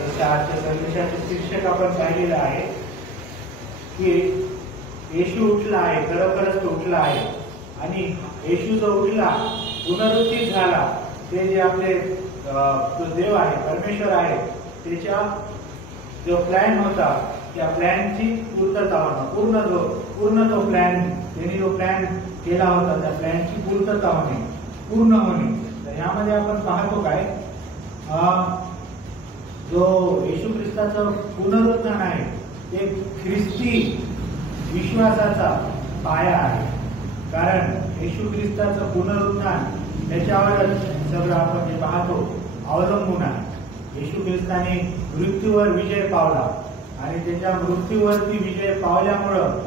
आजच्या संदेशाचे शीर्षक आपण पाहिलेलं आहे की येशू उठला आहे, खरोखरच तो उठला आहे. आणि येशू जो उठला, पुनरुत्थित झाला, ते जे आपले जो देव आहे, परमेश्वर आहे, त्याच्या जो प्लॅन होता त्या प्लॅनची पूर्तता होणं, पूर्ण तो प्लॅन त्यांनी जो प्लॅन केला होता त्या प्लॅनची पूर्तता होणे, पूर्ण होणे. तर यामध्ये आपण पाहतो काय, जो येशू ख्रिस्ताचं पुनरुत्थान आहे ते ख्रिस्ती विश्वासाचा पाया आहे. कारण येशू ख्रिस्ताचं पुनरुत्थान त्याच्यावरच सगळं आपण जे पाहतो अवलंबून आहे. येशू ख्रिस्ताने मृत्यूवर विजय पावला आणि त्याच्या मृत्यूवरती विजय पावल्यामुळं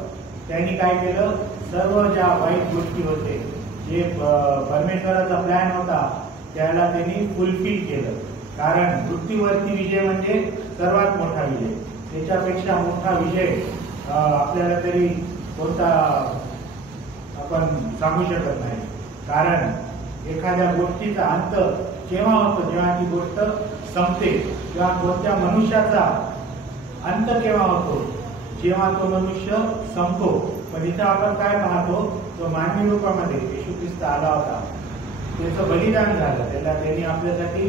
त्यांनी काय केलं, सर्व ज्या वाईट गोष्टी होते, जे परमेश्वराचा प्लॅन होता त्याला त्यांनी फुलफिल केलं. कारण मृत्यूवरती विजय म्हणजे सर्वात मोठा विजय. त्याच्यापेक्षा मोठा विजय आपल्याला तरी कोणता आपण सांगू शकत नाही. कारण एखाद्या गोष्टीचा अंत केव्हा होतो, जेव्हा ती गोष्ट संपते. किंवा कोणत्या मनुष्याचा अंत केव्हा होतो, जेव्हा तो मनुष्य संपतो. पण इथं आपण काय पाहतो, तो मानवी रूपामध्ये येशू ख्रिस्त आला होता, त्याचं बलिदान झालं, त्यांनी आपल्यासाठी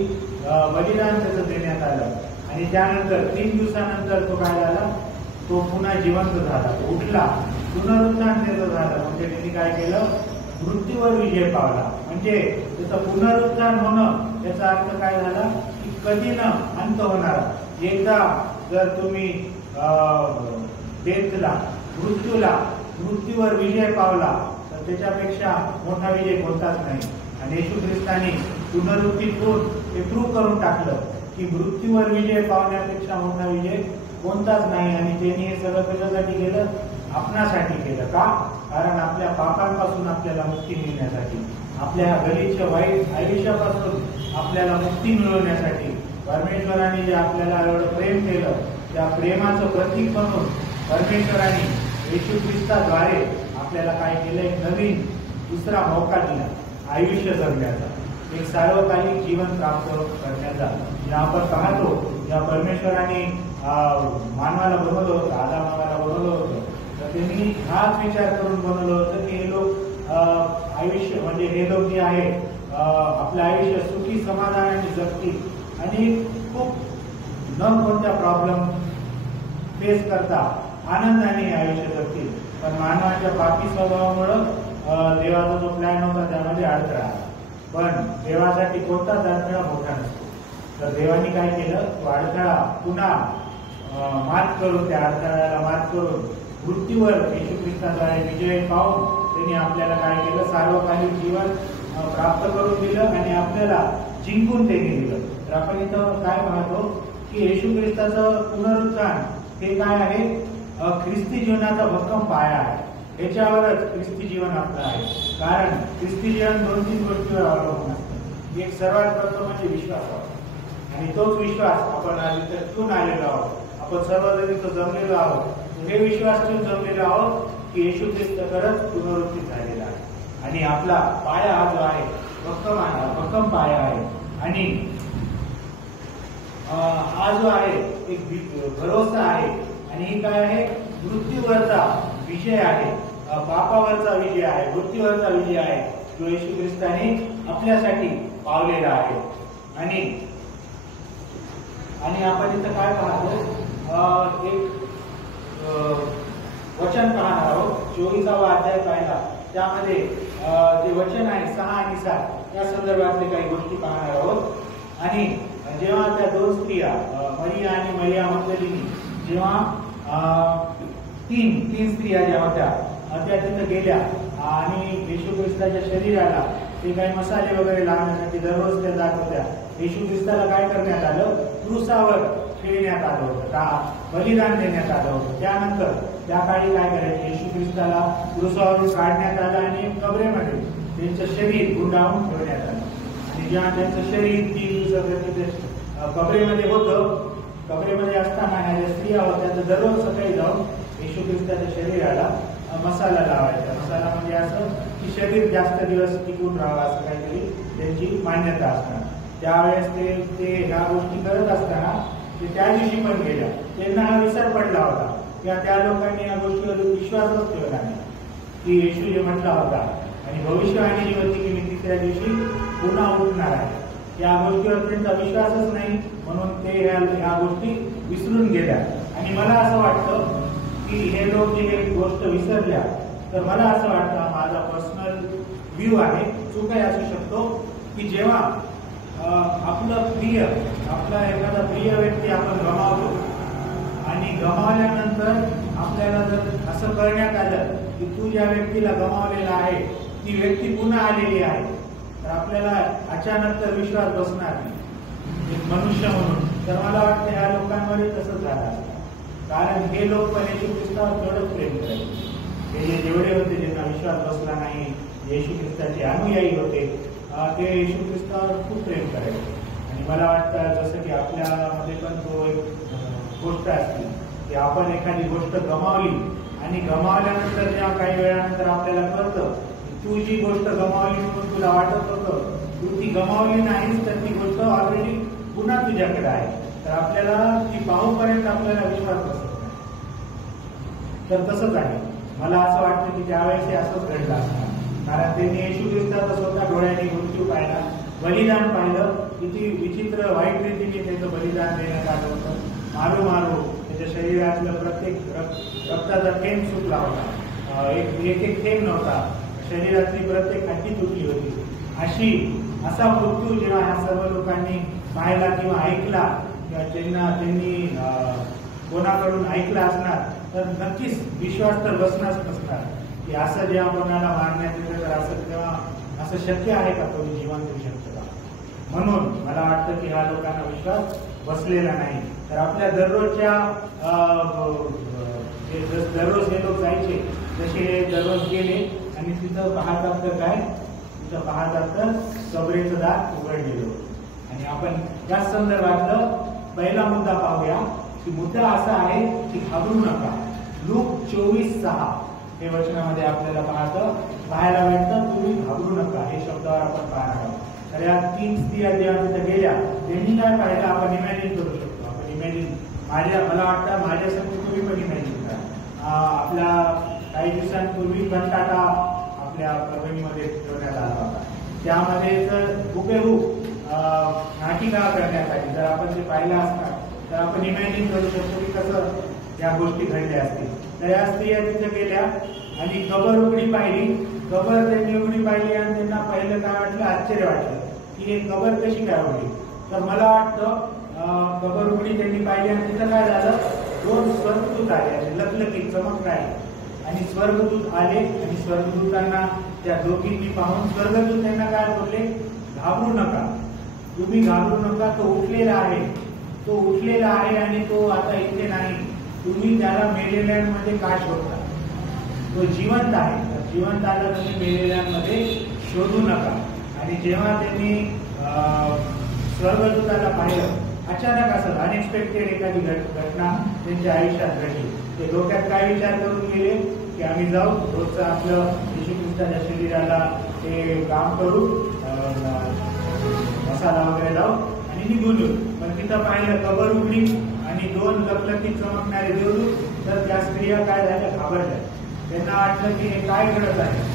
बलिदान त्याचं देण्यात आलं. आणि त्यानंतर 3 दिवसानंतर तो काय झाला, तो पुन्हा जिवंत झाला, तो उठला, पुनरुत्थान त्याचं झालं. म्हणजे त्यांनी काय केलं, मृत्यूवर विजय पावला. म्हणजे त्याचं पुनरुत्थान होणं याचा अर्थ काय झाला की कधी न अंत होणारा. एकदा जर तुम्ही मृत्यूवर विजय पावला तर त्याच्यापेक्षा मोठा विजय कोणताच नाही. आणि येशू ख्रिस्ताने पुनरुत्थित होऊन हे प्रूव्ह करून टाकलं की मृत्यूवर विजय पावण्यापेक्षा मोठा विजय कोणताच नाही. आणि त्यांनी हे सगळं कशासाठी केलं, आपणासाठी केलं. का? कारण आपल्या पापांपासून आपल्याला मुक्ती मिळण्यासाठी, आपल्या गलिच्छ वाईट आयुष्यापासून आपल्याला मुक्ती मिळवण्यासाठी परमेश्वराने जे आपल्याला एवढं प्रेम केलं, त्या प्रेमाचं प्रतीक म्हणून परमेश्वराने येशू ख्रिस्ताद्वारे आपल्याला काय केलं, एक नवीन दुसरा मौका दिला आयुष्य जगण्याचा, एक सार्वकालिक जीवन प्राप्त करण्याचा. जे आपण पाहतो, या परमेश्वराने मानवाला बनवलं होतं, आदामाला बनवलं होतं, तर त्यांनी हाच विचार करून बनवलं होतं की हे लोक आयुष्य म्हणजे हे लोक जे आहे आपलं आयुष्य सुखी समाधानाने जगतील आणि खूप न कोणत्या प्रॉब्लेम फेस करता आनंदाने आयुष्य जगतील. पण मानवाच्या पापी स्वभावामुळं देवाचा जो प्लॅन होता त्यामध्ये अडथळा. पण देवासाठी कोणताच अडथळा मोठा नसतो. तर देवाने काय केलं, तो अडथळा पुन्हा मात करून, त्या अडथळ्याला मात करून मृत्यूवर येशू ख्रिस्ताद्वारे विजय पावून त्यांनी आपल्याला काय केलं, सार्वकालिक जीवन प्राप्त करून दिलं आणि आपल्याला जिंकून त्यांनी दिलं. तर आपण इथं काय पाहतो की येशू ख्रिस्ताचं पुनरुत्थान हे काय आहे, ख्रिस्ती जीवनाचा भक्कम पाया आहे. याच्यावरच ख्रिस्ती जीवन आपलं आहे. कारण ख्रिस्ती जीवन 2-3 गोष्टीवर अवलंबून असतं. एक सर्वात प्रथम म्हणजे विश्वास, आणि तोच विश्वास आपण आज इथं ठेवून आलेलो आहोत. आपण सर्वजण इथं जमलेलो आहोत, हे विश्वास ठेवून जमलेलो आहोत की येशू ख्रिस्त खरंच पुनरुत्थित झालेला आहे. आणि आपला पाया हा जो आहे भक्कम पाया आहे. आणि हा जो आहे एक भरोसा आहे. आणि ही काय आहे, मृत्यूवरचा विजय आहे, पापावरचा विजय आहे, मृत्यूवरचा विजय आहे, जो येशू ख्रिस्ताने आपल्यासाठी पावलेला आहे. आणि आपण इथं काय पाहतो, एक वचन पाहणार आहोत, 24वा अध्याय पाहिला, त्यामध्ये जे वचन आहे 6 आणि 7 या संदर्भातले काही गोष्टी पाहणार आहोत. आणि जेव्हा त्या 2 स्त्रिया मरिया आणि मरिया मगदलिनी, जेव्हा तीन स्त्रिया ज्या होत्या त्या तिथं गेल्या आणि येशू ख्रिस्ताच्या शरीराला ते काही मसाले वगैरे लावण्यासाठी दररोज त्या जात होत्या. येशू ख्रिस्ताला काय करण्यात आलं, क्रूसावर ठेवण्यात आलं होतं, का बलिदान देण्यात आलं होतं. त्यानंतर त्या काळी काय करायचे, येशू ख्रिस्ताला क्रूसावरून काढण्यात आलं आणि कबरेमध्ये त्यांचं शरीर गुंडाळून ठेवण्यात आलं. आणि जेव्हा त्यांचं शरीर 3 दिवसासाठी कबरेमध्ये होतं, कबरेमध्ये असताना ह्या ज्या स्त्रिया होत्या तर दररोज सकाळी जाऊन येशू ख्रिस्ताच्या शरीराला मसाला लावायचा. मसाला म्हणजे असं की शरीर जास्त दिवस टिकून राहावं असं काहीतरी त्यांची मान्यता असणार. त्यावेळेस ते ह्या गोष्टी करत असताना ते त्या दिवशी पण गेल्या, त्यांना हा विसर पडला होता किंवा त्या लोकांनी या गोष्टीवर विश्वासच ठेवला नाही की येशू जे म्हटला होता आणि भविष्यवाणी जी होती की मी तिसऱ्या दिवशी पुन्हा उठणार आहे, या गोष्टीवर त्यांचा विश्वासच नाही, म्हणून ते ह्या गोष्टी विसरून गेल्या. आणि मला असं वाटतं की हे लोक जे एक गोष्ट विसरल्या, तर मला असं वाटतं, माझा पर्सनल व्ह्यू आहे, चूकही असू शकतो, की जेव्हा आपला एखादा प्रिय व्यक्ती आपण गमावतो आणि गमावल्यानंतर आपल्याला जर असं करण्यात आलं की तू ज्या व्यक्तीला गमावलेला आहे ती व्यक्ती पुन्हा आलेली आहे, तर आपल्याला अचानक तर विश्वास बसणार नाही एक मनुष्य म्हणून. तर मला वाटतं ह्या लोकांवरही तसंच झालं असतं, कारण हे लोक पण येशू ख्रिस्तावर तेवढंच प्रेम करायचे. हे जे जेवढे होते ज्यांना विश्वास बसला नाही, येशू ख्रिस्ताचे अनुयायी होते, ते येशू ख्रिस्तावर खूप प्रेम करायचे. आणि मला वाटतं जसं की आपल्यामध्ये पण तो एक गोष्ट असते की आपण एखादी गोष्ट गमावली आणि गमावल्यानंतर जेव्हा काही वेळानंतर आपल्याला कळतं तू जी गोष्ट गमावली म्हणून तुला वाटत होतं, तू ती गमावली नाहीस, तर ती गोष्ट ऑलरेडी पुन्हा तुझ्याकडे आहे, तर आपल्याला ती पाहूपर्यंत आपल्याला विश्वास बसत नाही. तर तसंच आहे, मला असं वाटतं की त्यावेळेस हे असंच घडलं असणार, कारण त्यांनी येशू ख्रिस्ताचा स्वतः डोळ्यांनी मृत्यू पाहिला, बलिदान पाहिलं, किती विचित्र वाईट रीतीने त्याचं बलिदान देण्यात आलं होतं. मारू त्याच्या शरीरातलं प्रत्येक रक्ताचा थेंब सुटला होता, एक थेंब नव्हता, शरीरातली प्रत्येक हड्डी तुटली होती. असा मृत्यू जेव्हा ह्या सर्व लोकांनी पाहिला किंवा ऐकला किंवा त्यांनी कोणाकडून ऐकला असणार, तर नक्कीच विश्वास तर बसणार की असं जेव्हा कोणाला मारण्यात येतं तर असं तेव्हा असं शक्य आहे का कोणी जिवंत होऊ शकतं का. म्हणून मला वाटतं की ह्या लोकांना विश्वास बसलेला नाही. तर आपल्या दररोजच्या दररोज हे लोक जायचे, जसे दररोज गेले आणि तिथं पाहतात तर काय, तिथं पाहतात तर कबरेचं दार उघडलेलं. आणि आपण या संदर्भातलं पहिला मुद्दा पाहूया, की मुद्दा असा आहे की घाबरू नका. लूक 24:6 हे वचनामध्ये आपल्याला पाहायला भेटतं, तुम्ही घाबरू नका, हे शब्दावर आपण पाहणार आहोत. तर या 3 स्त्रिया जेव्हा तिथे गेल्या, त्यांनी काय पाहिलं आपण इमॅजिन करू शकतो. आपण इमॅजिन मला वाटतं माझ्यासाठी तुम्ही पण इमॅजिन करा. आपल्या काही दिवसांपूर्वी कंटाटा आपल्या परभणीमध्ये ठेवण्यात आला होता, त्यामध्ये तर हुबेहूब नाटिका करण्यात आली. जर आपण ते पाहिलं असणार तर आपण इमॅजिन करू शकतो की कसं या गोष्टी घडल्या असतील. तर या स्त्रिया तिथे गेल्या आणि कबर उघडी पाहिली. कबर त्यांनी उघडी पाहिली आणि त्यांना पहिलं काय वाटलं, आश्चर्य वाटलं की हे कबर कशी काय उघडी. तर मला वाटतं कबर उघडी त्यांनी पाहिली आणि तिथं काय झालं, 2 स्वर्गदूत आले, लखलखीत चमकणारे, आणि स्वर्गदूत आले आणि स्वर्गदूतांना त्या दोघींनी पाहून स्वर्गदूत त्यांना काय बोलले, घाबरू नका, तुम्ही घाबरू नका, तो उठलेला आहे आणि तो आता इथे नाही, तुम्ही त्याला मेलेल्यांमध्ये का शोधता, तो जिवंत आहे, तर जिवंताला तुम्ही मेलेल्यांमध्ये शोधू नका. आणि जेव्हा त्यांनी स्वर्गदूताला पाहिलं, अचानक असं अनएक्सपेक्टेड एखादी घटना त्यांच्या आयुष्यात घडली. ते डोक्यात काय विचार करून गेले की आम्ही जाऊ रोजचं आपलं येशू ख्रिस्ताच्या शरीराला ते काम करू, मसाला वगैरे लावू आणि निघून येऊ. पण तिथं पाहिलं कबर उघडी आणि 2 लखलखीत चमकणारे देवदूत. तर त्या स्त्रिया काय झाल्या, घाबरल्या. त्यांना वाटलं की हे काय घडत आहे.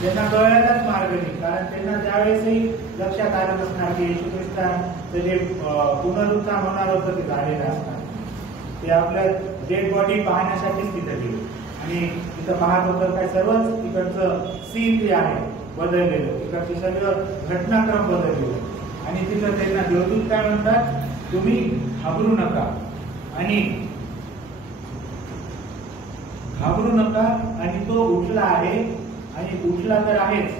त्यांना कळायलाच मार्ग नाही, कारण त्यांना त्यावेळेसही लक्षात आलं नसणार की येशू ख्रिस्ताचं जे पुनरुत्थान होणार होतं ते झालेलं असणार. ते आपल्या डेड बॉडी पाहण्यासाठीच तिथं गेले आणि तिथं पाहत होतं काय, सर्वच तिकडचं सीन जे आहे बदललेलं, तिकडचे सगळं घटनाक्रम बदललेलं. आणि तिथं त्यांना देवदूत काय म्हणतात, तुम्ही घाबरू नका आणि तो उठला आहे आणि उठला तर आहेच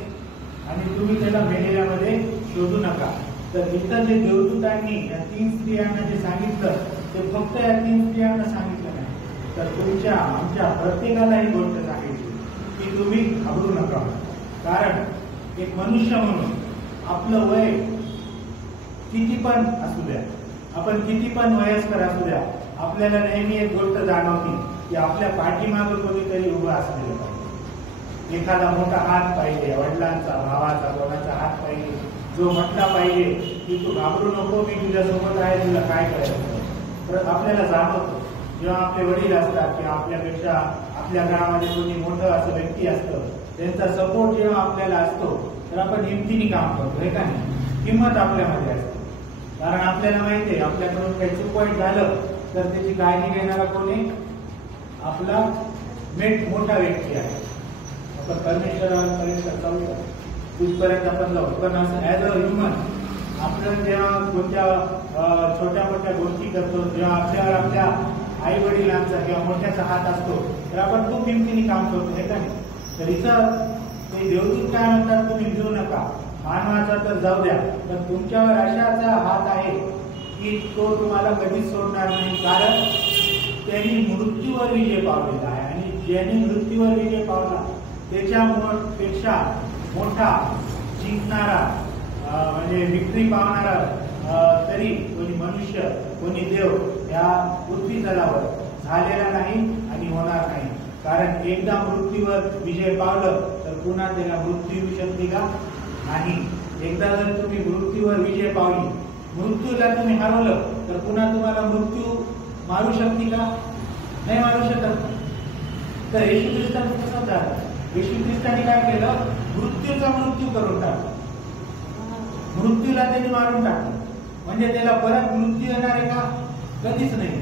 आणि तुम्ही त्याला मेलेल्यामध्ये शोधू नका. तर इतर जे देवदूतांनी या 3 स्त्रियांना जे सांगितलं ते फक्त या 3 स्त्रियांना सांगितलं नाही, तर आमच्या प्रत्येकाला ही गोष्ट सांगितली की तुम्ही घाबरू नका. कारण एक मनुष्य म्हणून आपलं वय किती पण असू द्या, आपण किती पण वयस्कर असू द्या, आपल्याला नेहमी एक गोष्ट जाणवते की आपल्या पाठीमागं कोणीतरी उभं असलेलं पाहिजे. एखादा मोठा हात पाहिजे, वडिलांचा, भावाचा, कोणाचा हात पाहिजे, जो म्हटला पाहिजे की तू घाबरू नको, मी तुझ्यासोबत आहे, तुला काय करायचं. तर आपल्याला जाणवतं जेव्हा आपले वडील असतात किंवा आपल्यापेक्षा आपल्या घरामध्ये कोणी मोठं असं व्यक्ती असतं, त्यांचा सपोर्ट जेव्हा आपल्याला असतो तर आपण हिमतीने काम करतो, हे का नाही? हिंमत आपल्यामध्ये असते. कारण आपल्याला माहिती आहे आपल्याकडून काही चूक झालं तर त्याची काळजी घेणारा कोणी? आपला मोठा व्यक्ती आहे. आपण परमेश्वरापर्यंत जाऊ तिथपर्यंत आपण जाऊ. पण असं ॲज अ ह्युमन आपण जेव्हा कोणत्या छोट्या मोठ्या गोष्टी करतो, जेव्हा आपल्यावर आपल्या आई वडिलांचा किंवा मोठ्याचा हात असतो तर आपण खूप हिमतीने काम करतो, हे का नाही? तर इथं ते देवदूत काय म्हणतात, तुम्ही भिवू नका, मानवाचा तर जाऊ द्या, पण तुमच्यावर अशाचा हात आहे की तो तुम्हाला कधीच सोडणार नाही. कारण त्यांनी मृत्यूवर विजय पावलेला आहे आणि ज्यांनी मृत्यूवर विजय पावला त्याच्यापेक्षा मोठा जिंकणारा म्हणजे विक्री पावणारा तरी कोणी मनुष्य कोणी देव या पृथ्वी तलावर झालेला नाही आणि होणार नाही. कारण एकदा मृत्यूवर विजय पावलं तर पुन्हा त्याला मृत्यू येऊ शकते का? नाही. एकदा जर तुम्ही मृत्यूवर विजय पावली, मृत्यूला तुम्ही हरवलं तर पुन्हा तुम्हाला मृत्यू मारू शकते का? नाही मारू शकत. तर येशू ख्रिस्तांचं कसं झालं? येशू ख्रिस्तांनी काय केलं? मृत्यूचा मृत्यू करून टाकला. मृत्यूला त्यांनी मारून टाकलं. म्हणजे त्याला परत मृत्यू येणार आहे का? कधीच नाही.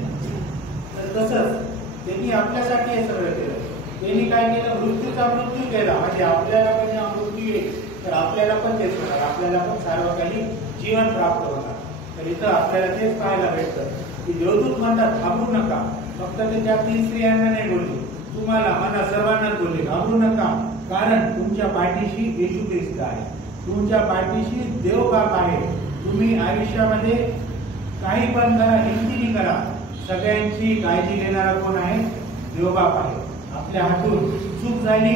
तर तसंच त्यांनी आपल्यासाठी हे सगळं केलं. त्यांनी काय केलं? मृत्यूचा मृत्यू केला. म्हणजे आपल्याला पण जेव्हा मृत्यू येईल तर आपल्याला पण तेच होणार, आपल्याला पण सर्व काही जीवन प्राप्त होणार. तर इथं आपल्याला तेच पाहायला भेटतं की देवदूत म्हणतात घाबरू नका. फक्त ते त्या 3 स्त्रियांना नाही बोलले, तुम्हाला मला सर्वांनाच बोलले घाबरू नका, कारण तुमच्या पाठीशी येशू ख्रिस्त आहे, तुमच्या पाठीशी देव बाप आहे. तुम्ही आयुष्यामध्ये काही पण करा, हिमतीने करा, सगळ्यांची काळजी घेणारा कोण आहे? देव बाप आहे. आपल्या हातून चूक झाली,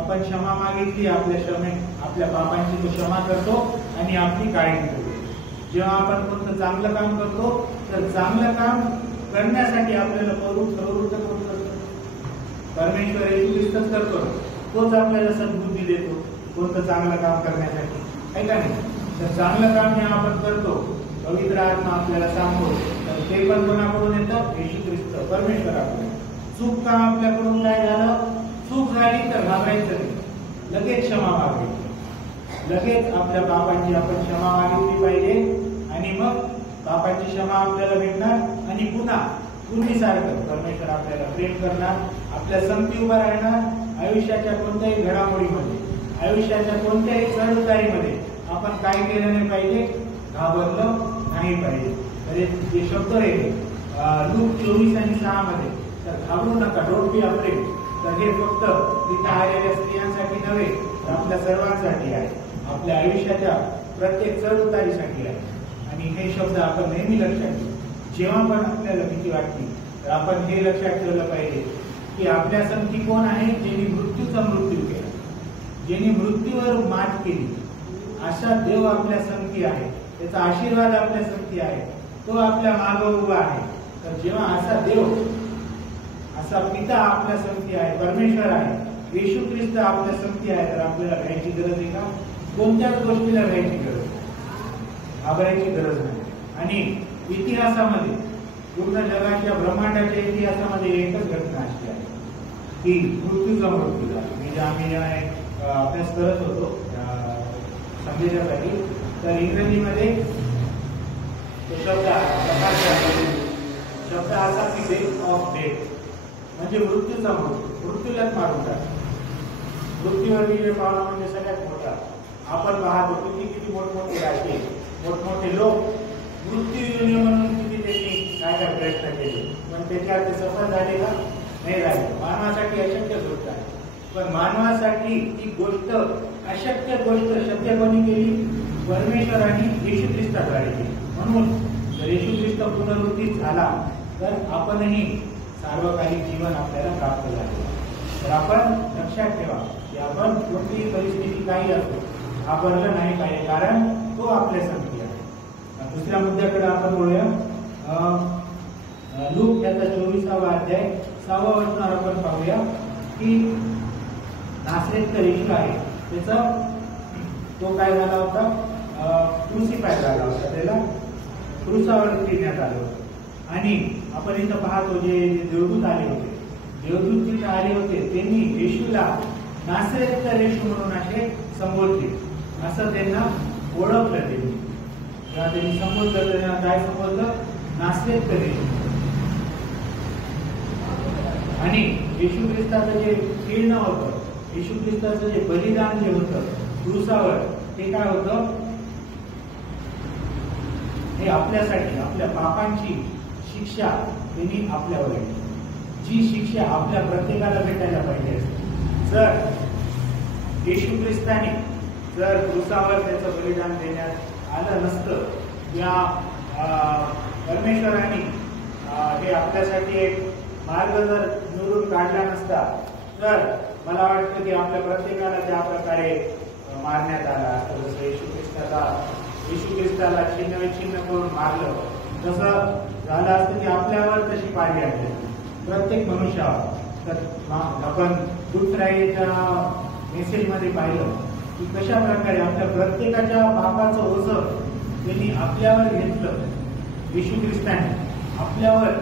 आपण क्षमा मागितली, आपल्या पापांची तो क्षमा करतो आणि आपली काळजी करतो. जेव्हा आपण कोणतं चांगलं काम करतो तर चांगलं काम करण्यासाठी आपल्याला प्रवृत्त कोण करतो? परमेश्वर येशू ख्रिस्तच करतो. तोच आपल्याला सद्बुद्धी देतो कोणतं चांगलं काम करण्यासाठी, आहे का नाही? तर चांगलं काम जेव्हा आपण करतो, पवित्र आत्मा आपल्याला सांगतो, तर ते पण कोणाकडून येतं? येशू ख्रिस्त, परमेश्वराकडून. चूक काम आपल्याकडून काय झालं? चूक झाली तर घाबरायचं नाही, लगेच क्षमा मागायची. लगेच आपल्या पापांची आपण क्षमा मागितली पाहिजे आणि मग पापाची क्षमा आपल्याला भेटणार आणि पुन्हा पूर्वीसारखं परमेश्वर आपल्याला प्रेम करणार, आपल्या संगती उभा राहणार. आयुष्याच्या कोणत्याही घडामोडीमध्ये, आयुष्याच्या कोणत्याही चढउतारीमध्ये आपण काय केलं नाही पाहिजे? घाबरलं नाही पाहिजे. तर जे शब्द आहे लूक 24 आणि 6 मध्ये, तर घाबरू नका, डोंट बी अफ्रेड, तर हे फक्त तिथे आलेल्या स्त्रियांसाठी नव्हे तर आपल्या सर्वांसाठी आहे, आपल्या आयुष्याच्या प्रत्येक चढउतारीसाठी आहे. आणि हे शब्द आपण नेहमी लक्षात घेऊ. जेव्हा पण आपल्याला भीती वाटते तर आपण हे लक्षात ठेवलं पाहिजे की आपल्या संगती कोण आहे? ज्यांनी मृत्यूचा मृत्यू केला, ज्यांनी मृत्यूवर मात केली, असा देव आपल्या संगती आहे, त्याचा आशीर्वाद आपल्या संगती आहे, तो आपल्या मागे उभा आहे. तर जेव्हा असा देव, असा पिता आपल्या संगती आहे, परमेश्वर आहे, येशू ख्रिस्त आपल्या संगती आहे, तर आपल्याला भ्यायची गरज आहे का? कोणत्याच गोष्टीला भ्यायची गरज नाही, घाबरायची गरज नाही. आणि इतिहासामध्ये, पूर्ण जगाच्या ब्रह्मांडाच्या इतिहासामध्ये एकच घटना अशी आहे की मृत्यूचा मृत्यू झाला. म्हणजे आम्ही अभ्यास करत होतो संदेशासाठी, तर इंग्रजीमध्ये शब्द असा की डेथ ऑफ डेथ, म्हणजे मृत्यूचा मृत्यू, मृत्यूलाच मारून टाक. मृत्यूवर विजय पावला म्हणजे सगळ्यात मोठा. आपण पाहतो किती मोठमोठे राजे, मोठमोठे लोक मृत्यू येऊ नये म्हणून किती त्यांनी काय काय प्रयत्न केले, पण त्याच्यात ते सफल झाले का? नाही झाले. मानवासाठी अशक्य गोष्ट आहे, पण मानवासाठी ती गोष्ट, अशक्य गोष्ट शक्य कोणी केली? परमेश्वराने येशू ख्रिस्ताद्वारे केली. म्हणून जर येशू ख्रिस्त पुनरुत्थित झाला तर आपणही सार्वकालिक जीवन आपल्याला प्राप्त झाले. तर आपण लक्षात ठेवा की आपण कोणतीही परिस्थिती काही असो घाबरलं नाही पाहिजे, कारण तो आपल्या संगती आहे. दुसऱ्या मुद्द्याकडे आपण बोलूया. लूक याचा 24वा अध्याय 6वा वचनावर आपण पाहूया की नासरेतचा येशू आहे, त्याचा तो काय झाला होता? क्रुसिफाय झाला होता, त्याला क्रुसावर नेण्यात आलं होतं. आणि आपण इथं पाहतो जे देवदूत आले होते, देवदूत तिथे आले होते, त्यांनी येशूला नासरेतचा येशू म्हणून असे संबोधले, असं त्यांना ओळखलं. त्यांनी जेव्हा त्यांनी संबोधलं त्यांना काय संबोधलं? नासरेतचा येशू. आणि येशू ख्रिस्ताचं जे फिरणं होतं, येशू ख्रिस्ताचं जे बलिदान जे होतं क्रूसावर, ते काय होतं? हे आपल्यासाठी आपल्या पापांची शिक्षा त्यांनी आपल्यावर घेतली, जी शिक्षा आपल्या प्रत्येकाला भेटायला पाहिजे. जर येशू ख्रिस्ताने जर क्रूसावर त्याचं बलिदान देण्यात आलं नसतं, या परमेश्वराने हे आपल्यासाठी एक मार्ग जर निवडून काढला नसता, तर मला वाटतं की आपल्या प्रत्येकाला त्या प्रकारे मारण्यात आला असतं. जसं येशू ख्रिस्ताला छिन्न करून मारलं, तसं झालं असतं की आपल्यावर तशी पाळी आली प्रत्येक मनुष्यावर. तर आपण गुड फ्रायडेच्या मेसेजमध्ये पाहिलं की कशा प्रकारे आपल्या प्रत्येकाच्या पापाचं ओझं त्यांनी आपल्यावर घेतलं. येशू ख्रिस्ताने आपल्यावर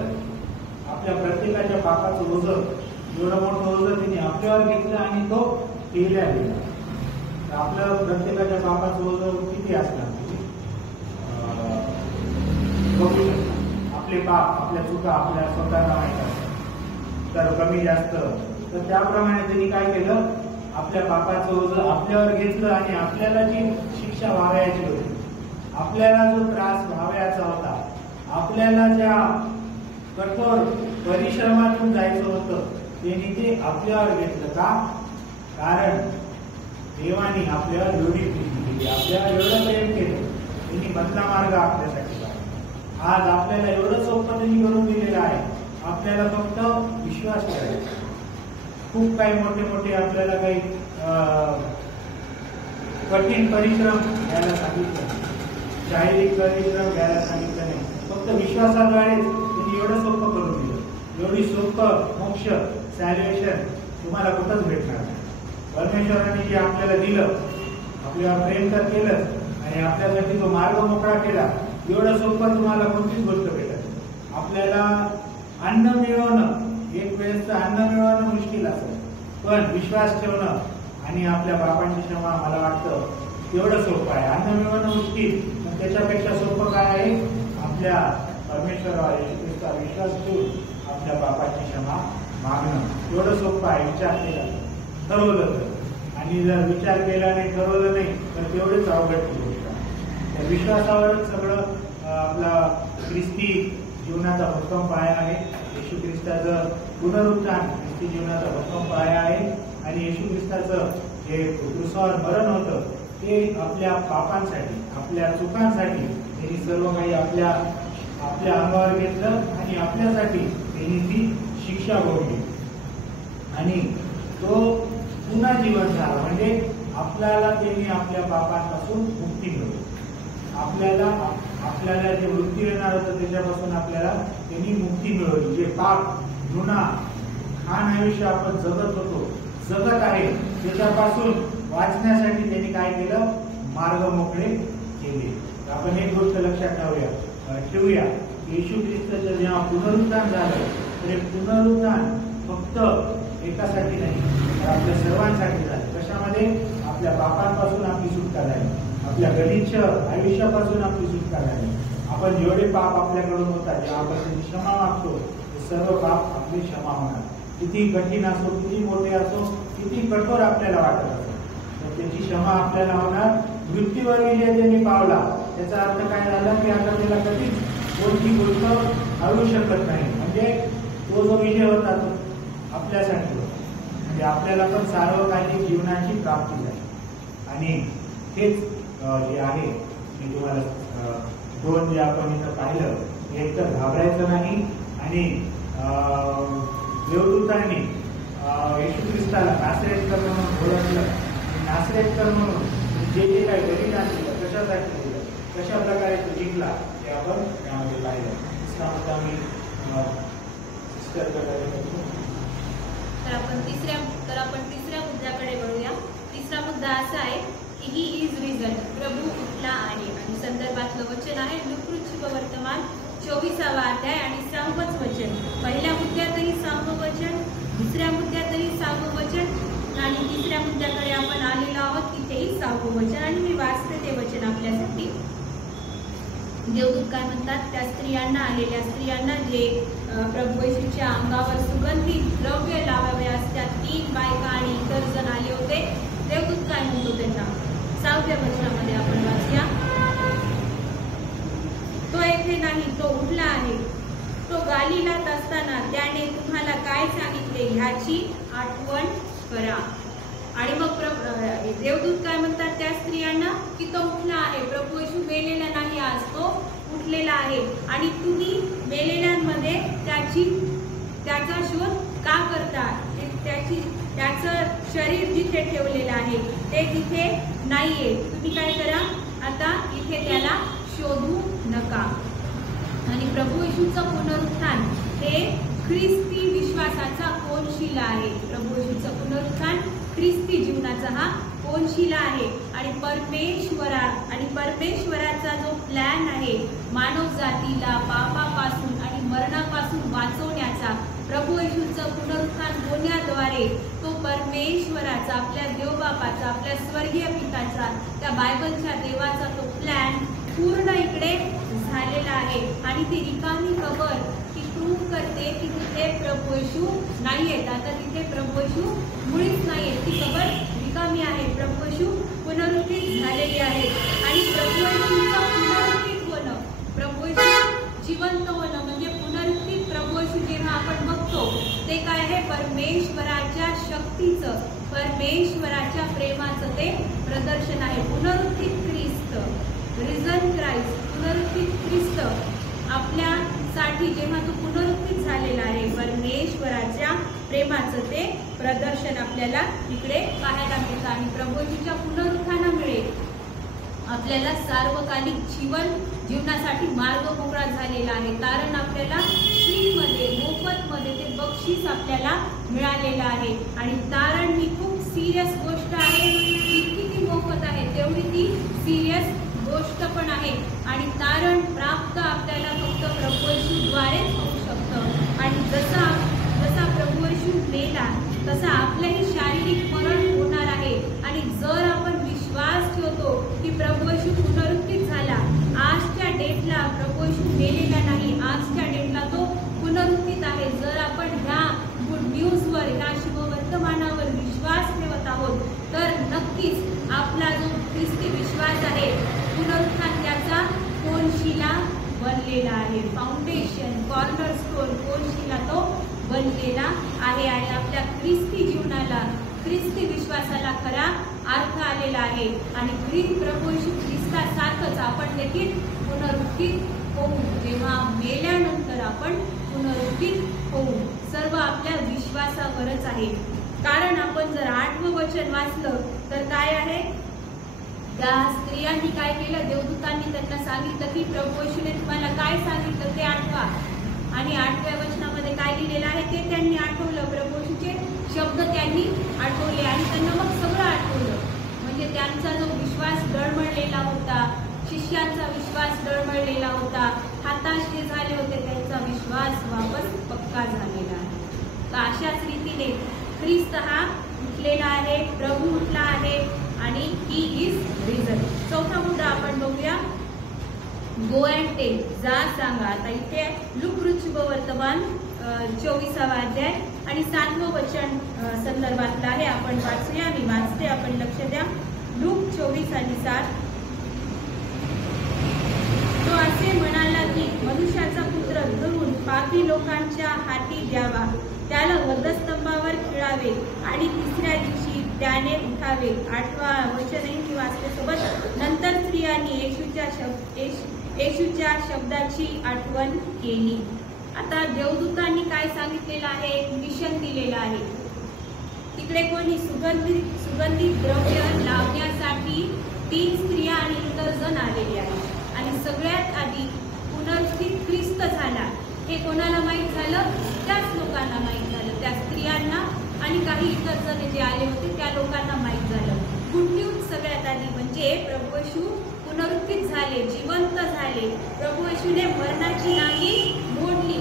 आपल्या प्रत्येकाच्या पापाचं ओझं, एवढं मोठं ओझं त्यांनी आपल्यावर घेतलं आणि तो पेल्या गेला. आपल्या प्रत्येकाच्या पापाचं ओझं किती असणार? बघू शकता आपले पाप, आपल्या चुका आपल्या स्वतःला माहीत असतात, तर कमी जास्त. तर त्याप्रमाणे त्यांनी काय केलं? आपल्या पापाचं ओझं आपल्यावर घेतलं आणि आपल्याला जी शिक्षा व्हावयाची होती, आपल्याला जो त्रास व्हावयाचा होता, आपल्याला ज्या कठोर परिश्रमातून जायचं होतं, त्यांनी ते आपल्यावर घेतलं. का? कारण देवाने आपल्यावर एवढी प्रीती केली, आपल्याला एवढं प्रेम केलं, त्यांनी बदला मार्ग आपल्यासाठी काढला. आज आपल्याला एवढं सोपं त्यांनी करून दिलेलं आहे, आपल्याला फक्त विश्वास करायचा. खूप काही मोठे आपल्याला काही कठीण परिश्रम घ्यायला सांगितलं, शारीरिक परिश्रम घ्यायला सांगितलं नाही, फक्त विश्वासाद्वारे त्यांनी एवढं सोपं करून दिलं. एवढी सोपं मोक्ष, सॅल्वेशन तुम्हाला कुठंच भेटणार नाही. परमेश्वराने जे आपल्याला दिलं, आपल्यावर प्रेम तर केलं आणि आपल्यासाठी जो मार्ग मोकळा केला, एवढं सोपं तुम्हाला कोणतीच गोष्ट भेटत. आपल्याला अन्न मिळवणं, एक वेळेचं अन्न मिळवणं मुश्किल असेल, पण विश्वास ठेवणं आणि आपल्या बापांची क्षमा, मला वाटतं एवढं सोपं आहे. अन्न मिळवणं मुश्किल, पण त्याच्यापेक्षा सोपं काय आहे? आपल्या परमेश्वरावर येशू ख्रिस्तावर विश्वास ठेवून आपल्या बापाची क्षमा मागणं एवढं सोपं आहे. विचार केला, ठरवलं तर. आणि जर विचार केला नाही, ठरवलं नाही, तर तेवढेच अवघड गोष्ट आहे. त्या विश्वासावरच सगळं आपला ख्रिस्ती जीवनाचा भक्कम पाया आहे. येशू ख्रिस्ताचं पुनरुत्थान ख्रिस्ती जीवनाचा भक्कम पाया आहे. आणि येशू ख्रिस्ताचं जे क्रूसावर मरण होतं, ते आपल्या पापांसाठी, आपल्या चुकांसाठी त्यांनी सर्व काही आपल्या अंगावर घेतलं आणि आपल्यासाठी त्यांनी ती शिक्षा भोगली. आणि तो पुन्हा जीवन झाला, म्हणजे आपल्याला त्यांनी आपल्या पापांपासून मुक्ती मिळवली. आपल्याला जे मृत्यू येणार होतं त्याच्यापासून आपल्याला त्यांनी मुक्ती मिळवली. जे पाप, गुन्हा, घाण आयुष्य आपण जगत आहे, त्याच्यापासून वाचण्यासाठी त्यांनी काय केलं? मार्ग मोकळे केले. आपण एक गोष्ट लक्षात ठेवूया, येशू ख्रिस्ताचं जेव्हा पुनरुत्थान झालं, तर हे पुनरुत्थान फक्त एकासाठी नाही, तर आपल्या सर्वांसाठी झालं. कशामध्ये? आपल्या पापांपासून आपली सुटका झाली, आपल्या गलिच्छ आयुष्यापासून आपली सुटका झाली. आपण जेवढे पाप आपल्याकडून होतात, जेव्हा आपण त्याची क्षमा मागतो, ते सर्व पाप आपली क्षमा होणार. किती कठीण असो, किती मोठे असो, किती कठोर आपल्याला वाटत असो, तर त्याची क्षमा आपल्याला होणार. मृत्यूवर विजय त्यांनी पावला, त्याचा अर्थ काय झाला की आता त्याला कधीच कोणती गोष्ट हरवू शकत नाही. म्हणजे तो जो विजय होता तो आपल्यासाठी होता, म्हणजे आपल्याला पण सार्वकालिक जीवनाची प्राप्ती झाली. आणि हेच जे आहे, मी तुम्हाला दोन जे आपण इथं पाहिलं, एक तर घाबरायचं नाही, आणि देवदूतांनी येशू ख्रिस्ताला नासरेतकर म्हणून ओळखलं. नासरेतकर म्हणून जे काही बलिदान दिलं, कशासाठी दिलं, कशा प्रकारे तो जिंकला, ते आपण त्यामध्ये पाहिलं. तिसरा मुद्दा मी तर आपण तिसऱ्या मुद्द्याकडे वळूया. तिसरा मुद्दा असा आहे की ही इज रिझन, प्रभू उठला आहे. आणि संदर्भातलं वचन आहे लूक वर्तमान 24वा अध्याय आणि 6वंच वचन. पहिल्या मुद्द्यातही 6वं वचन, दुसऱ्या मुद्द्यातही 6वं वचन आणि तिसऱ्या मुद्द्याकडे आपण आलेलो आहोत, तिथेही 6वं वचन. आणि मी वाचते ते वचन आपल्यासाठी. देवदूत काय म्हणतात, त्या स्त्रियांना, आलेल्या स्त्रियांना जे प्रभू येशूच्या अंगावर सुगंधित द्रव्य लावाव्यास त्या 3 बायका आणि इतर जण आले होते. देवदूत काय म्हणतो त्यांना, 6व्या वचनामध्ये आपण वाचूया. तो येथे नाही, तो उठला आहे. तो गालिलात असताना त्याने तुम्हाला काय सांगितले ह्याची आठवण करा. आणि मग देवदूत काय म्हणतात त्या स्त्रियांना की तो उठला आहे. प्रभू येशू मेलेला नाही, आज तो उठलेला आहे. आणि तुम्ही मेलेल्यांमध्ये त्याचा शोध का करता? त्याचं शरीर जिथे ठेवलेलं आहे ते तिथे नाहीये. तुम्ही काय करा, आता इथे त्याला शोधू नका. आणि प्रभू येशूचं पुनरुत्थान हे ख्रिस्ती विश्वासाचा कोनशिला आहे. प्रभू येशूचं पुनरुत्थान ख्रिस्ती जीवनाचा हा कोनशिला आहे. आणि परमेश्वराचा जो प्लॅन आहे मानव जातीला पापापासून आणि मरणापासून वाचवण्याचा, प्रभू येशूचं पुनरुत्थान होण्याद्वारे तो परमेश्वराचा, आपल्या देवबापाचा, आपल्या स्वर्गीय पिताचा, त्या बायबलच्या देवाचा तो प्लॅन पूर्ण इकडे झालेला आहे. आणि ती रिकामी कबर ती प्रूव्ह करते की तिथे प्रभू येशू नाहीयेत. आता तिथे प्रभू येशू मुळीच नाहीयेत, ती कबर रिकामी आहे. प्रभू येशू पुनरुत्थित झालेली आहे. आणि प्रभू येशूचं पुनरुत्थित होणं, प्रभू येशू जिवंत होणं म्हणजे पुनरुत्थित प्रभू येशू जेव्हा आपण बघतो ते काय आहे, परमेश्वराच्या शक्तीचं, परमेश्वराच्या प्रेमाचं ते प्रदर्शन आहे. पुनरुत्थित ख्रिस्त, रिझन क्राइस्ट, पुनरुत्थित ख्रिस्त आपल्यासाठी जेव्हा तो पुनरुत्थित झालेला आहे, परमेश्वराच्या प्रेमाचं ते प्रदर्शन आपल्याला इकडे पाहायला मिळतं. आणि प्रभू येशूच्या पुनरुत्थानामुळे आपल्याला सार्वकालिक जीवनासाठी मार्ग मोकळा झालेला आहे. कारण आपल्याला फ्रीमध्ये, मोफतमध्ये ते बक्षीस आपल्याला मिळालेलं आहे. आणि तारण ही खूप सिरियस गोष्ट आहे. जितकी ती मोफत आहे तेवढी ती सिरियस गोष्ट पण आहे. आणि तारण प्राप्त आपल्याला फक्त प्रभू येशूद्वारेच होऊ शकतं. आणि जसा प्रभू येशू मेला तसा आपलंही शारीरिक मरण होणार आहे. आणि जर आपण विश्वास ठेवतो की प्रभू येशू पुनरुत्थित झाला, आजच्या डेटला प्रभू येशू मेलेला नाही, आजच्या डेटला तो पुनरुत्थित आहे. जर आपण ह्या गुड न्यूजवर, ह्या शुभवर्तमानावर विश्वास ठेवत आहोत तर नक्कीच आपला जो ख्रिस्ती विश्वास आहे, पुनरुत्थान त्याचा कोनशिला बनलेला आहे. फाउंडेशन, कॉर्नरस्टोन, कोनशिला तो बनलेला आहे. आणि आपल्या ख्रिस्ती जीवनाला, ख्रिस्ती विश्वासाला खरा अर्थ आलेला आहे. आणि प्रभू येशू ख्रिस्तासारखंच आपण देखील पुनरुत्थित होऊ. जेव्हा मेल्यानंतर आपण पुनरुत्थित होऊ. सर्व आपल्या विश्वासावरच आहे. कारण आपण जर 8वं वचन वाचलं तर काय आहे, त्या स्त्रियांनी काय केलं, देवदूतांनी त्यांना सांगितलं की प्रभू येशूने तुम्हाला काय सांगितलं ते आठवा. आणि 8व्या वचनामध्ये काय लिहिलेलं आहे ते त्यांनी आठवलं. प्रभू येशूचे शब्द त्यांनी आठवले आणि त्यांना मग सगळं आठवलं. म्हणजे त्यांचा जो विश्वास डळमळलेला होता, शिष्यांचा विश्वास डळमळलेला होता, हताश जे झाले होते त्यांचा विश्वास वापस पक्का झालेला आहे. तर अशाच रीतीने ख्रिस्त हा उठलेला आहे, प्रभू उठला आहे आणि ही इज रिझन. 4था मुद्दा आपण बघूया, गो अँड टेल, जा सांगा. आता इथे लूक शुभवर्तमान 24वा अध्याय आणि 7वं वचन संदर्भातलं आहे. आपण वाचूया, मी वाचते, आपण लक्ष द्या. लूक 24 आणि 7. तो असे म्हणाला की मनुष्याचा पुत्र धरून पापी लोकांच्या हाती द्यावा, त्याला वधस्तंभावर खिळावे आणि 3ऱ्या दिवशी त्याने उठावे. 8वं वचनही मी वाचते सोबत. नंतर स्त्रियांनी येशूच्या शब्दाची आठवण केली. आता देवदूतांनी काय सांगितलेलं आहे, एक मिशन दिलेलं आहे. तिकडे कोणी सुगंधित द्रव्य लावण्यासाठी 3 स्त्रिया आणि इतर जण आलेले आहेत. आणि सगळ्यात आधी पुनरुत्थित ख्रिस्त झाला हे कोणाला माहीत झालं, त्याच लोकांना माहीत झालं, त्या स्त्रियांना आणि काही इतर जण जे आले होते त्या लोकांना माहीत झालं. गुड न्यूज सगळ्यात आधी म्हणजे प्रभू येशू पुनरुत्थित झाले, जिवंत झाले. प्रभू येशूने मरणाची नांगी मोडली.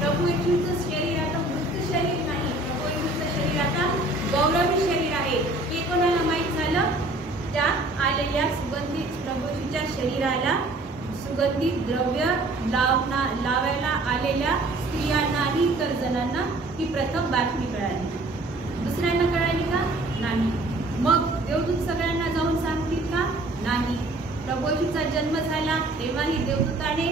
प्रभू येशूचं शरीर आता मृत शरीर नाही, प्रभू येशूचं शरीर आता गौरवी शरीर आहे. हे कोणाला माहीत झालं? त्या आलेल्या सुगंधित प्रभू येशूच्या शरीराला सुगंधित द्रव्य लावायला आलेल्या स्त्रियांना आणि इतर जणांना ही प्रथम बातमी कळाली. दुसऱ्यांना कळाली का? नाही. मग देवदूत सगळ्यांना जाऊन सांगतील का? नाही. प्रभू येशूचा जन्म झाला तेव्हाही देवदूताने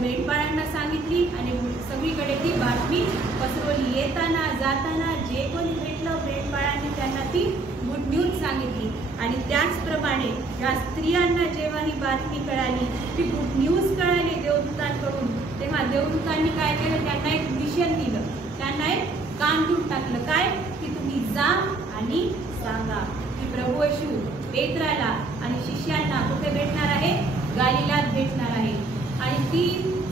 मेंढपाळांना सांगितली आणि सगळीकडे ती बातमी पसरवली. येताना जाताना जे कोणी भेटलं मेंढपाळांनी त्यांना ती गुड न्यूज सांगितली. आणि त्याचप्रमाणे या स्त्रियांना जेव्हा ही बातमी कळाली, ती गुड न्यूज कळाली देवदूतांकडून, तेव्हा देवदूतांनी काय केलं? त्यांना एक मिशन दिलं, त्यांना एक काम देऊन टाकलं. काय? की तुम्ही जा आणि सांगा की प्रभू येशू पेत्राला आणि शिष्यांना कुठे भेटणार आहे? गालिलात भेटणार आहे. आणि ती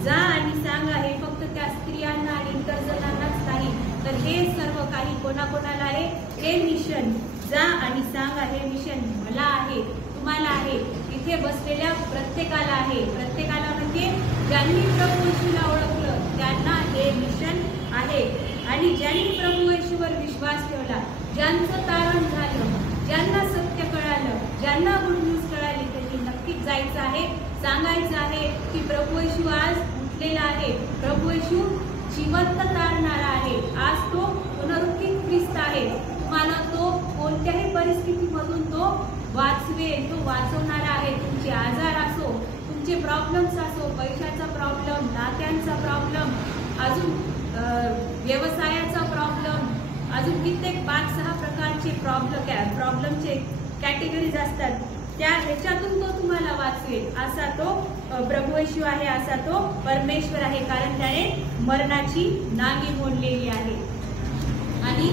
जा आणि सांगा हे फक्त त्या स्त्रियांना आणि इतर जणांनाच नाही, तर हे सर्व काही कोणाकोणाला आहे? हे मिशन जा आणि सांगा हे मिशन मला आहे, तुम्हाला आहे, इथे बसलेल्या प्रत्येकाला आहे. प्रत्येकाला म्हणजे ज्यांनी प्रभू येशूला ओळखलं त्यांना हे मिशन आहे. आणि ज्यांनी प्रभू येशूवर विश्वास ठेवला, ज्यांचं तारण झालं, ज्यांना सत्य कळालं, ज्यांना गुड न्यूज कळाली, त्यांनी नक्कीच जायचं आहे, सांगायचं आहे की प्रभू येशू आज उठलेला आहे, प्रभू येशू जिवंत तारणारा आहे, आज तो पुनरुत्थित ख्रिस्त आहे. तुम्हाला तो कोणत्याही परिस्थितीमधून तो वाचवेल, तो वाचवणारा आहे. तुमचे आजार असो, तुमचे प्रॉब्लेम्स असो, पैशाचा प्रॉब्लेम, नात्यांचा प्रॉब्लेम, अजून व्यवसायाचा प्रॉब्लेम, अजून कित्येक 5-6 प्रकारचे प्रॉब्लेमचे कॅटेगरीज असतात. त्या ह्याच्यातून तो तुम्हाला वाचवेल असा तो प्रभू येशू आहे, असा तो परमेश्वर आहे. कारण त्याने मरणाची नांगी मोडलेली आहे. आणि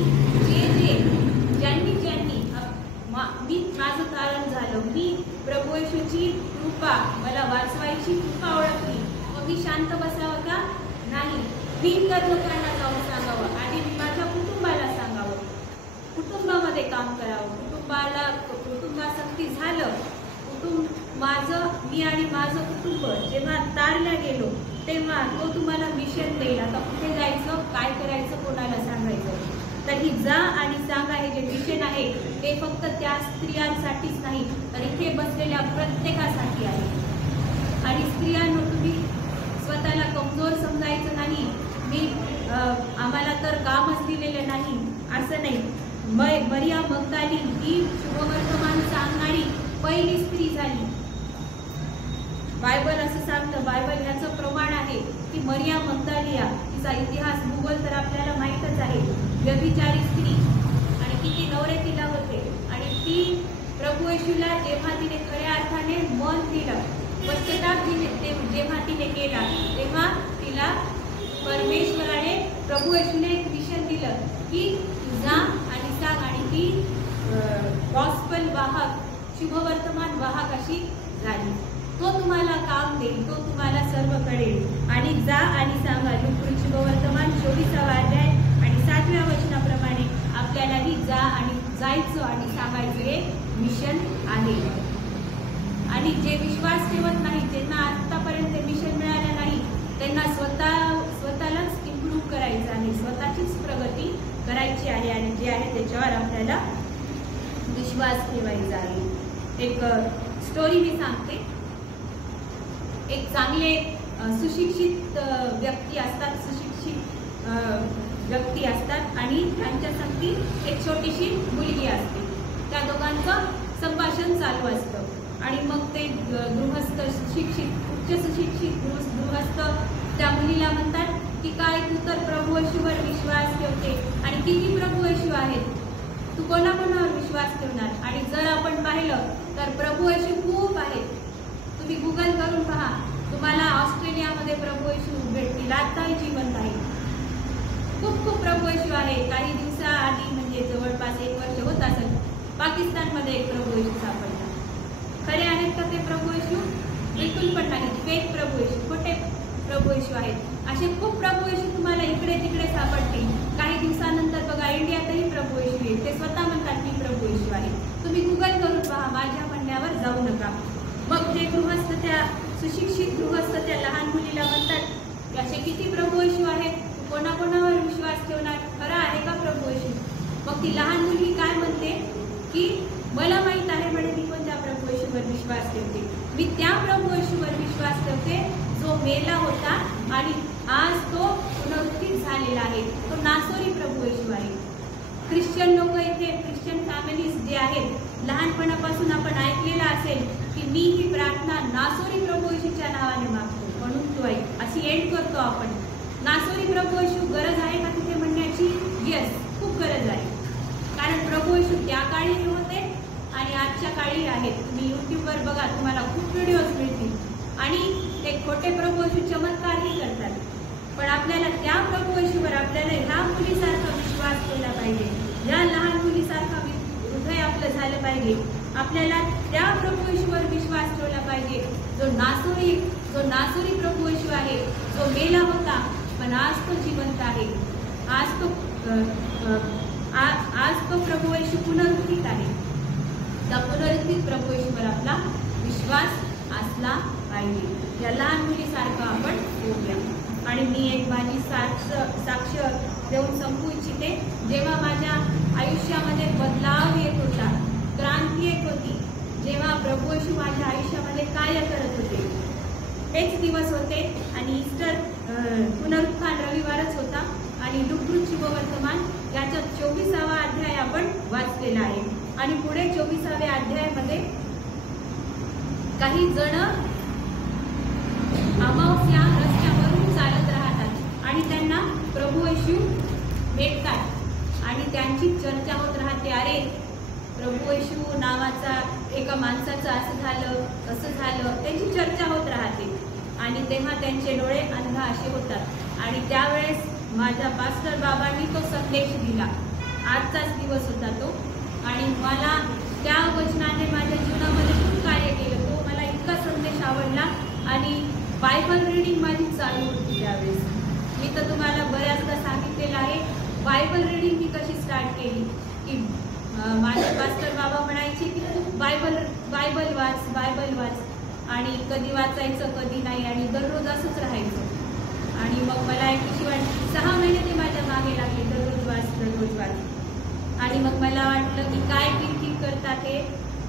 ज्यांनी मी माझं तारण झालं, मी प्रभू येशूची कृपा, मला वाचवायची कृपा ओळखली, मग मी शांत बसावं का? नाही. मी इतर लोकांना जाऊन सांगावं आणि माझ्या कुटुंबाला सांगावं, कुटुंबामध्ये काम करावं. कुटुंबासक्ती झालं, मी आणि माझं कुटुंब जेव्हा तारल्या गेलो तेव्हा तो तुम्हाला मिशन देईल. आता कुठे जायचं, काय करायचं, कोणाला सांगायचं. तर ही जा आणि सांगा हे जे मिशन आहे ते फक्त त्या स्त्रियांसाठीच नाही, तर इथे बसलेल्या प्रत्येकासाठी आहे. आणि स्त्रियांनो, तुम्ही स्वतःला कमजोर समजायचं नाही. आम्हाला तर कामच दिलेलं नाही असं नाही. मरिया मगदलीन ही शुभवर्तमान सांगणारी पहिली स्त्री झाली. बायबल असं सांगतं, बायबल ह्याचं प्रमाण आहे की मरिया मगदलिया, तिचा इतिहास भूगोल तर आपल्याला माहीतच आहे. व्यभिचारी स्त्री आणि किती नवरे तिला होते. आणि ती प्रभू येशूला जेव्हा तिने खऱ्या अर्थाने मन दिलं, पश्चाताप जेव्हा तिने केला, तेव्हा तिला परमेश्वराने प्रभू येशूने एक मिशन दिलं की जा आणि सांग. आणि ती गॉस्पल वाहक, शुभवर्तमान वाहक अशी झाली. तो तुम्हाला काम देईल, तो तुम्हाला सर्व कळेल. आणि जा आणि सांगा, लुकास शुभवर्तमान 24वा अध्याय आणि 7व्या वचनाप्रमाणे आपल्यालाही जा आणि जायचं आणि सांगायचं हे मिशन आहे. आणि जे विश्वास ठेवत नाही, ज्यांना आतापर्यंत मिशन मिळालं नाही, त्यांना स्वतःलाच इम्प्रूव्ह करायचं आहे, स्वतःचीच प्रगती करायची आहे. आणि जे आहे त्याच्यावर आपल्याला विश्वास ठेवायचा आहे. एक स्टोरी मी सांगते. एक चांगले सुशिक्षित व्यक्ती असतात आणि त्यांच्यासाठी एक छोटीशी मुलगी असते. त्या दोघांचं संभाषण चालू असतं आणि मग ते गृहस्थ उच्च सुशिक्षित गृहस्थ त्या मुलीला म्हणतात की काय तू तर प्रभू येशूवर विश्वास ठेवते आणि किती प्रभू येशू आहेत, तू कोणाकोणावर विश्वास ठेवणार? आणि जर आपण पाहिलं तर प्रभू येशू खूप आहेत. तुम्ही गुगल करून पहा, तुम्हाला ऑस्ट्रेलियामध्ये प्रभू येशू भेटतील, आताही जिवंत आहे. खूप प्रभू येशू आहे. काही दिवसाआधी म्हणजे जवळपास 1 वर्ष होत असेल, पाकिस्तानमध्ये एक प्रभू येशू सापडला. खरे आहेत का ते प्रभू येशू? बिलकुल पण नाही. फेक प्रभू येशू, खोटे प्रभू येशू आहेत. असे खूप प्रभू येशू तुम्हाला इकडे तिकडे सापडतील. काही दिवसानंतर बघा इंडियातही प्रभू येशू येईल. ते स्वतः म्हणतात मी प्रभू येशू आहे. तुम्ही गुगल करून पहा, माझ्या म्हणण्यावर जाऊ नका. मग जे गृहस्थ, त्या सुशिक्षित गृहस्थ त्या लहान मुलीला म्हणतात की असे किती प्रभू येशू आहेत, कोणाकोणावर विश्वास ठेवणार, खरा आहे का प्रभू येशू? मग ती लहान मुलगी काय म्हणते की मला माहित आहे म्हणे मी कोणत्या प्रभू येशूवर विश्वास ठेवते, मी त्या प्रभू येशूवर विश्वास ठेवते जो मेला होता आणि आज तो पुनरुत्थित झालेला आहे, तो नासोरी प्रभू येशू आहे. ख्रिश्चन लोक इथे, ख्रिश्चन फॅमिलीज जे आहेत, लहानपणापासून आपण ऐकलेलं असेल की मी ही प्रार्थना नासोरी प्रभू येशूच्या नावाने मागतो, म्हणून तू ऐक, अशी एंड करतो आपण. नासोरी प्रभू येशू गरज आहे का तिथे म्हणण्याची? येस, खूप गरज आहे. कारण प्रभू येशू त्या काळीही होते आणि आजच्या काळी आहेत. तुम्ही युट्यूबवर बघा, तुम्हाला खूप व्हिडिओज मिळतील आणि ते खोटे प्रभू येशू चमत्कारही करतात. पण आपल्याला त्या प्रभू येशूवर, आपल्याला ह्या मुलीसारखा विश्वास केला पाहिजे, या लहान मुलीसारखा हृदय आपलं झालं पाहिजे. आपल्याला त्या प्रभू येशूवर विश्वास ठेवला पाहिजे जो नासोरी प्रभू येशू आहे, जो मेला होता पण आज तो जिवंत आहे. आज तो प्रभू येशू पुनरुत्थित आहे. त्या पुनरुत्थित प्रभू येशूवर आपला विश्वास असला पाहिजे. या लहान मुलीसारखं आपण होऊया. आणि मी एक माझी साक्ष देऊन संपू इच्छिते. जेव्हा माझ्या आयुष्यामध्ये बदलाव येत होता, क्रांती येत होती, जेव्हा प्रभू येशू माझ्या आयुष्यामध्ये कार्य करत होते, हेच दिवस होते आणि ईस्टर पुनरुत्थान रविवारच होता आणि दुःखरूप शुभवर्तमान याचा 24वा अध्याय आपण वाचलेला आहे. आणि पुढे 24व्या अध्यायामध्ये काही जण अमावस्या रस्त्यावरून चालत राहतात आणि त्यांना प्रभू येशू भेटतात आणि त्यांची चर्चा होत राहते. अरे, प्रभू येशू नावाचा एका माणसाचं असं झालं, तसं झालं, त्यांची चर्चा होत राहते. आणि तेव्हा त्यांचे डोळे अंध असे होतात. आणि त्यावेळेस माझ्या पास्टर बाबांनी तो संदेश दिला. आजचाच दिवस होता तो आणि मला त्या वचनाने माझ्या जीवनामध्ये खूप कार्य केलं. तो मला इतका संदेश आवडला आणि बायबल रीडिंग माझी चालू होती त्यावेळेस. मी तर तुम्हाला बऱ्याचदा सांगितलेलं आहे बायबल रीडिंग मी कशी स्टार्ट केली की माझे पास्टर बाबा म्हणायचे की तू बायबल वाच आणि कधी वाचायचं कधी नाही आणि दररोज असंच राहायचं. आणि मग मला एक शिवाय 6 महिने ते माझ्या मागे लागले, दररोज वाच. आणि मग मला वाटलं की काय किरकिर करतात हे,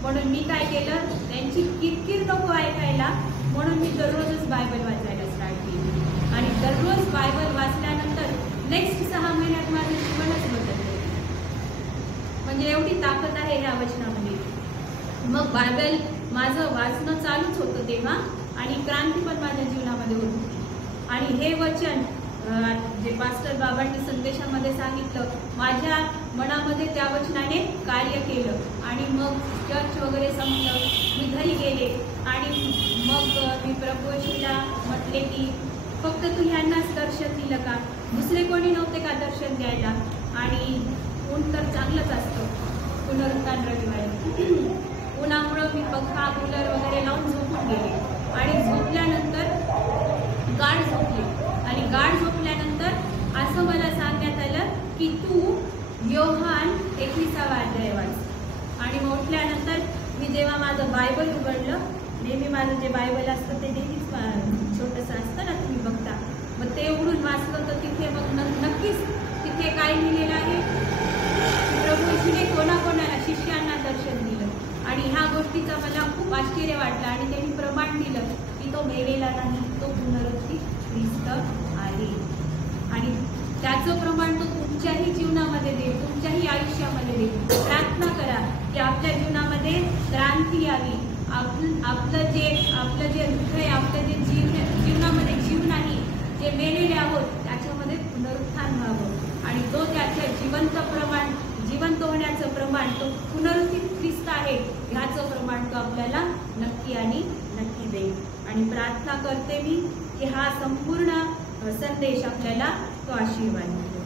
म्हणून मी काय केलं, त्यांची किरकिर नको ऐकायला म्हणून मी दररोजच बायबल वाचायला स्टार्ट केली. आणि दररोज बायबल वाचल्यानंतर नेक्स्ट 6 महिन्यात माझं जीवनच बदललं. म्हणजे एवढी ताकद आहे ह्या वचनामध्ये. मग बायबल माझं वाचणं चालूच होतं तेव्हा आणि क्रांती पण माझ्या जीवनामध्ये होत होती. आणि हे वचन जे पास्टर बाबांनी संदेशामध्ये सांगितलं, माझ्या मनामध्ये त्या वचनाने कार्य केलं. आणि मग चर्च वगैरे संपलं, मी घरी गेले आणि मग मी प्रभू येशूला म्हटले की फक्त तू ह्यांनाच दर्शन दिलं का, दुसरे कोणी नव्हते का दर्शन द्यायला? आणि ऊन तर चांगलंच असतं पुनरुत्थान रविवारी. उन्हामुळं मी पंखा कूलर वगैरे लावून झोपून गेले आणि झोपल्यानंतर गाढ झोपले. आणि गाढ झोपल्यानंतर असं मला सांगण्यात आलं की तू योहान 21वा अध्याय वाच. आणि मग उठल्यानंतर मी जेव्हा माझं बायबल उघडलं, नेहमी माझं जे बायबल असतं ते नेहमीच छोटंसं असतं ना, तुम्ही बघता, मग ते उघडून वाचलं तर तिथे मग नक्कीच तिथे काय लिहिलेलं आहे, प्रभू येशूने कोणाकोणाला शिष्यांना दर्शन दिलं. आणि ह्या गोष्टीचा मला खूप आश्चर्य वाटलं. आणि त्यांनी प्रमाण दिलं की तो मेलेला नाही, तो पुनरुत्थित ख्रिस्त आहे. आणि त्याचं प्रमाण तो तुमच्याही जीवनामध्ये देईल, तुमच्याही आयुष्यामध्ये देईल. प्रार्थना करा की आपल्या जीवनामध्ये क्रांती यावी. आपलं जे हृदय, आपलं जे जीवनामध्ये जीव नाही, जे मेलेले आहोत त्याच्यामध्ये पुनरुत्थान व्हावं. आणि तो त्याच्या जिवंत होण्याचं प्रमाण, तो पुनरुत्थित ख्रिस्त आहे ह्याचं प्रमाण तो आपल्याला नक्की आणि नक्की देईल. आणि प्रार्थना करते मी की हा संपूर्ण संदेश आपल्याला तो आशीर्वाद देतो.